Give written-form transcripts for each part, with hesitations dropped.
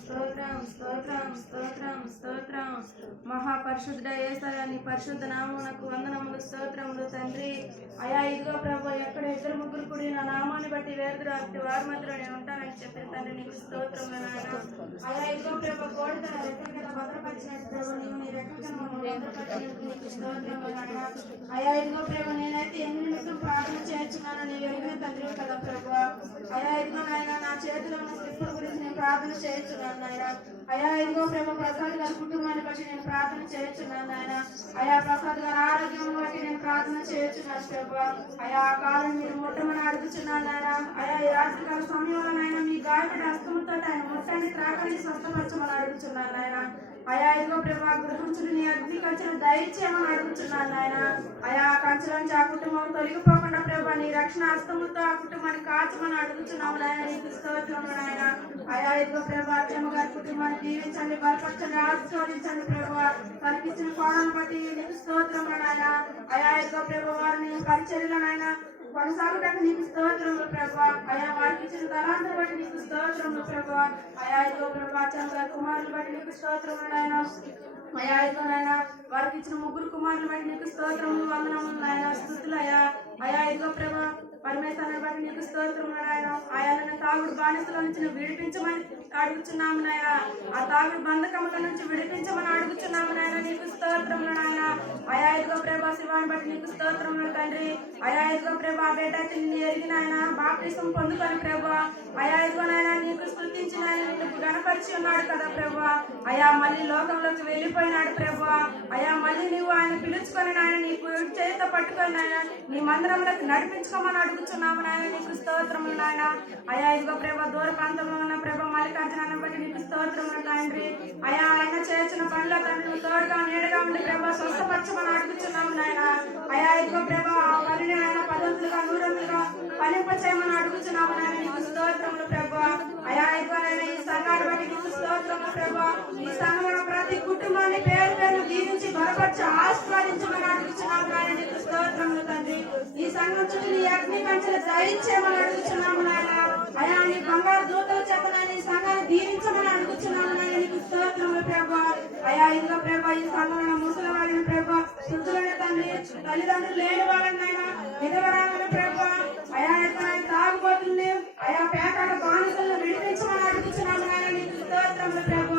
స్తోత్రం స్తోత్రం స్తోత్రం స్తోత్రం. మహాపరిశుద్ధ యేసయ్య నీ పరిశుద్ధ నామమునకు వందనములు స్తోత్రములు తండ్రి. అయా ఇదిగో ప్రభు, ఎక్కడ ఇద్దరు ముగ్గురు కూడి నా నామాన్ని బట్టి వేరుదురు అట్టి వారి మధ్యలో నేను ఉంటానని చెప్పిన తండ్రి నీకు స్తోత్రములు నాయన. అయా ఇదిగో ప్రభు, కోడి తన రెక్కల కింద భద్రపరిచినట్టు ప్రభు, నీవు నీ రెక్కల కింద భద్రపరిచినట్టు నీకు స్తోత్రములు నాయన. అయా ఇదిగో ప్రభు, నేనైతే ఎన్ని నిమిషం ప్రార్థన చేయించున్నానో నీవు ఎరిగిన తండ్రి కదా ప్రభు. అయా ఇదిగో నాయన, నా చేతిలో ఉన్న స్లిప్పుల గురించి నేను ప్రార్థన చేయించున్నాను నాయన. అయా ఇదిగో ప్రభు, ప్రసాద్ గారి కుటుంబాన్ని బట్టి నేను ప్రార్థన చేయించున్నాను నాయన. అయా ప్రసాద్ గారి ఆరోగ్యం బట్టి నేను ప్రార్థన చేయించున్నాను ప్రభు. అయా ఆ కాలం మీరు ముట్టమని అడుగుతున్నాను నాయన. అయా ఈ రాత్రికాల సమయంలో నాయన మీ గాయపడి హస్తముతో ఆయన ముట్టండి త్రాకని స్వస్థపరచమని అడుగుతున్నాను నాయన. అయా ఇదిగో ప్రభు, గృహించుడు నీ అగ్ని కంచెను దయచేయమని అడుగుతున్నాను నాయన. అయా ఆ కంచెల నుంచి ఆ కుటుంబం తొలగిపోకుండా ప్రభు నీ రక్షణ హస్తములతో ఆ కుటుంబాన్ని కాచమని అడుగుతున్నాము నాయన. నీకు స్తోత్రములు నాయన. అయా ఇదిగో ప్రభు, అత్తమ్మ గారి కుటుంబాన్ని దీవించండి, బలపరచండి, ఆశీర్వదించండి ప్రభు. కనిపించిన కోణాన్ని బట్టి నీకు స్తోత్రములు నాయన. అయా ఇదిగో ప్రభు, వారిని పరిచర్యలో నాయన కొనసాగుటకు నీకు స్తోత్రములు ప్రభు. అయా వారికి ఇచ్చిన తలాంతులు బట్టి నీకు స్తోత్రములు ప్రభు. అయా ఇదిగో ప్రభు, అత్తమ్మ గారి కుమారులు బట్టి నీకు స్తోత్రములు నాయన. అయా ఇదిగో నాయన వారికి ఇచ్చిన ముగ్గురు కుమారులు బట్టి నీకు స్తోత్రములు వందనములు నాయన, స్తుతులు అయా. అయా ఇదిగో ప్రభు, పరమేశ్వరుని బట్టి నీకు స్తోత్రములు నాయన. ఆయా తాగుడు బానిసల నుంచి నువ్వు విడిపించమని అడుగుచున్నాము నాయన. ఆ తాగుడు బంధకముల నుంచి విడిపించమని అడుగుచున్నాము నాయన. నీకు స్తోత్రములు నాయన. అయా ఇదిగో ప్రభు, శివాన్ని బట్టి నీకు స్తోత్రములు తండ్రి. అయా ఇదిగో ప్రభు, ఆ బిడ్డ నిన్ను ఎరిగిన ఆయన బాప్తిసం పొందుకొని ప్రభు. అయా ఇదిగో నాయన నీకు స్తుతించిన ఆయన నిన్ను గణపరిచి ఉన్నాడు కదా ప్రభు. అయా మళ్ళీ లోకంలోకి వెళ్ళిపోయినాడు ప్రభు. అయా మళ్ళీ నువ్వు ఆయన పిలుచుకొని నాయన నీ చేతితో పట్టుకొని నాయన నీ మందిరంలోకి నడిపించుకోమని అడుగుతున్నాము నాయన. నీకు స్తోత్రములు నాయన. అయా ఇదిగో ప్రభు, దూర ప్రాంతంలో ఉన్న ప్రభు మల్లికార్జునాన్ని బట్టి నీకు స్తోత్రములు తండ్రి. అయా ఆయన చేసిన పనుల తండ్రి నువ్వు తోడుగా నీడగా ఉండి ప్రభు స్వస్థపరచమని అడుగుతున్నాము నాయన. అయా ఇదిగో ప్రభు, ఆ పనిని ఆయన పద్ధతులుగా నూరంతులుగా ఫలింప చేయమని అడుగుతున్నాము నాయన. నీకు స్తోత్రములు ప్రభు. అయా ఇదిగో నాయన ఈ సంఘాన్ని బట్టి నీకు స్తోత్రములు ప్రభు. ఈ సంఘంలో ప్రతి కుటుంబాన్ని పేరు పేరు దీవించి బలపరిచి ఆశీర్వదించమని అడుగుతున్నాము నాయన. నీకు స్తోత్రములు తండ్రి. ఈ సంఘం చుట్టూ నీ అగ్ని కంచెలు దయచేయమని అడుగుతున్నాము నాయన. అయా నీ బంగారు దూతల చేత నాయన ఈ సంఘాన్ని దీవించమని అడుగుతున్నాము నాయన. నీకు స్తోత్రములు ప్రభు. అయా ఇదిగో ప్రభు, ఈ సంఘంలో ముసలి వాళ్ళని ప్రభు, వృద్ధులైన తండ్రి, తల్లిదండ్రులు లేని వాళ్ళని నాయన, విధవరాలను ప్రభు, అయా తాగుబోతుంది అయా పేకాట బానిసలను విడిపించమని అడుగుతున్నాము నాయన. నీకు స్తోత్రములు ప్రభు.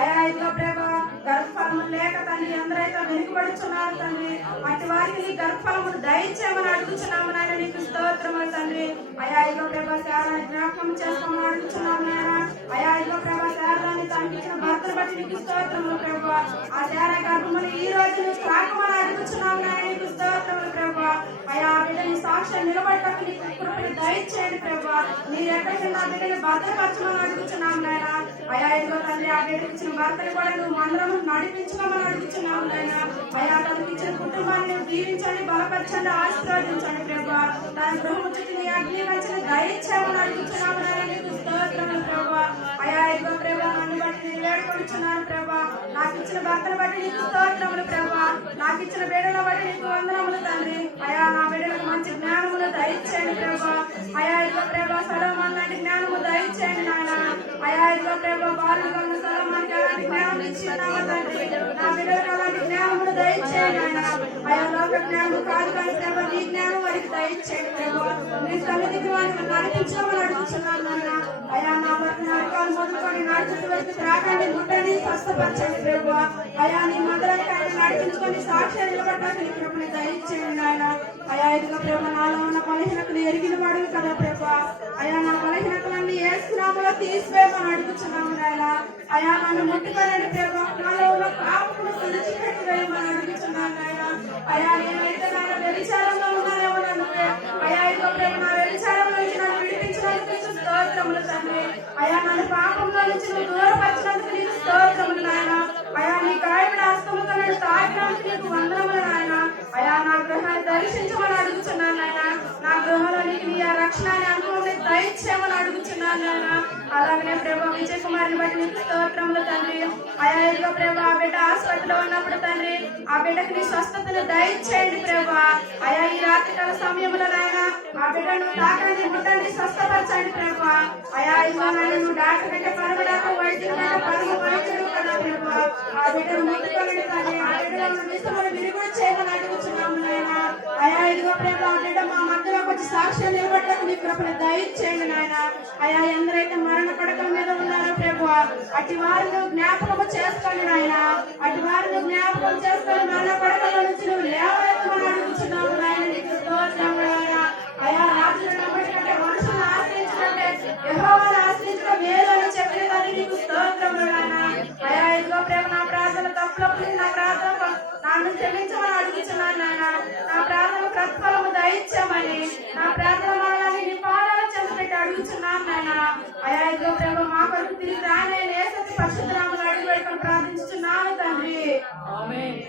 అయా ఇదిగో ప్రభు, గర్భఫలము లేక తండ్రి ఎందరైతే వెనుకబడుచున్నారు తండ్రి, అటు వారికి నీ గర్భఫలమును దయచేయమని అడుగుతున్నాము నాయన. నీకు స్తోత్రములు తండ్రి. అయా ఇదిగో ప్రభు, శారాన్ని జ్ఞాపకం చేసుకోమని అడుగుతున్నాము నాయన. అయా ఇదిగో ప్రభు, శారాన్ని తనకిచ్చిన భర్తను బట్టి నీకు స్తోత్రములు ప్రభు. ఆ శారా గర్భమును ఈ రోజు నువ్వు తాకమని అడుగుతున్నాము నాయన. నీకు స్తోత్రములు ప్రభు. అయా ఆ బిడ్డని సాక్ష్యం నిలబడటకు నీకు కృపను దయచేయండి ప్రభు. మీరు ఎక్కడికి నా బిడ్డని భద్రపరచమని అడుగుతున్నాము నాయన. అయా ఇదిగో తండ్రి, ఆ బిడ్డకి ఇచ్చిన భర్తని కూడా నువ్వు మందిరము నడిపించుకోమని అడుగుతున్నాము నాయన. అయా తనకి ఇచ్చిన కుటుంబాన్ని నువ్వు దీవించండి, బలపరచండి, ఆశీర్వదించండి ప్రభు. తన గృహము చుట్టూ నీ అగ్ని కంచెను దయచేయమని అడుగుతున్నాము నాయన. నీకు స్తోత్రములు ప్రభు. అయా ఇదిగో ప్రభు, నన్ను బట్టి నేను వేడుకొనిచున్నాను ప్రభు. నాకు ఇచ్చిన భర్తను బట్టి నీకు స్తోత్రములు ప్రభు. నాకు ఇచ్చిన బిడ్డను బట్టి నీకు వందనములు తండ్రి. అయా నా బిడ్డలకు మంచి జ్ఞానములు దయచేయండి ప్రభు. అయా ఇదిగో ప్రభు, సొలొమోను లాంటి జ్ఞానము దయచేయండి నాయన. అయా ఇదిగో ప్రభు, బాలుగా ఉన్న సొలొమోనుకి అలాంటి జ్ఞానం ఇచ్చినావా తండ్రి. నా బిడ్డలకు అలాంటి జ్ఞానములు దయచేయండి నాయన. అయా లోక జ్ఞానం కాదు కానీ ప్రభు, నీ జ్ఞానం వారికి దయచేయండి ప్రభు. నీ సన్నిధికి వారిని నడిపించమని అడుగుతున్నాను నాయన. అయా నా భర్త నరకాలు మొదలుకొని నడుచుకు వరకు త్రాగండి, ముట్టండి, స్వస్థపరచండి ప్రభు. అయా నీ మందిరానికి ఆయన నడిపించుకొని సాక్ష్యం నిలబడటానికి నీ కృపని దయచేయండి నాయన. అయా ఇదిగో ప్రభు, నాలో ఉన్న బలహీనతలు ఎరిగిన వాడు కదా ప్రభు. అయా నా బలహీనతలన్నీ ఏసునామములో తీసివేయమని అడుగుతున్నాము నాయన. అయా నన్ను ముట్టుకోలేని ప్రభు, నాలో ఉన్న పాపమును తుడిచిపెట్టి వేయమని అడుగుతున్నాను నాయన. అయా నేనైతే నాన్న వ్యభిచారంలో ఉన్నానేమో నన్ను అయా ఇదిగో ప్రభు, నా వ్యభిచారంలో నుంచి నన్ను విడిపించడానికి నీకు స్తోత్రములు తండ్రి. అయా నన్ను పాపంలో నుంచి నువ్వు దూరపరిచినందుకు నీకు స్తోత్రములు నాయన. అయా నీ గాయపడి హస్తముతో నేను తాకినందుకు నీకు వందనములు నాయన. అయా నా గృహాన్ని దర్శించమని అడుగుతున్నాను నాయన. నా గృహంలో నీకు నీ రక్షణాన్ని అనుభవం దయచేయమని అడుగుతున్నాను నాయన. అలాగనే ప్రభు, విజయ్ కుమార్ని బట్టి నీకు స్తోత్రములు తండ్రి. అయా ఇదిగో ప్రభు, ఆ బిడ్డ హాస్పిటల్లో ఉన్నప్పుడు తండ్రి ఆ బిడ్డకు నీ స్వస్థతను దయచేయండి ప్రభు. అయా ఈ రాత్రికాల సమయంలో నాయన ఆ బిడ్డను తాకండి, ముట్టండి, స్వస్థపరచండి ప్రభు. అయా ఇదిగో నాయన నువ్వు డాక్టర్ కంటే పరమడాక వైద్యం మంచి సాక్ష్యం నిలబడటకు మీ కృపను దయచేయండి నాయన. అయా ఎందరైతే మరణ పడకల మీద ఉన్నారో ప్రభువా, అటు వారిని జ్ఞాపకం చేసుకోండి నాయన. అటు వారిని జ్ఞాపకం చేసుకొని మరణ పడకల నుంచి నువ్వు లేవనెత్తమని అడుగుతున్నావు నాయన. నీకు స్తోత్రములు నాయన. అయా రాజులను నమ్మటి కంటే మనుషులను ఆశ్రయించుకుంటే యెహోవాను ఆశ్రయించడం మేలు అని చెప్పిన దాన్ని నీకు స్తోత్రములు నాయన. అయా ఇదిగో ప్రేమ నా ప్రార్థన తప్పులప్పుడు నా ప్రార్థన నన్ను క్షమించమని అడుగుతున్నాను నాయన. నా ప్రార్థన ప్రతిఫలము దయచేయమని, నా ప్రార్థన మనల్ని నీ పాదాల చెంత పెట్టి అడుగుతున్నాను నాయన. అయా ఇదిగో ప్రేమ మా కొరకు తిరిగి రానే యేసు పరిశుద్ధ నామములో అడుగు పెట్టుకొని ప్రార్థించుచున్నాను తండ్రి. ఆమేన్.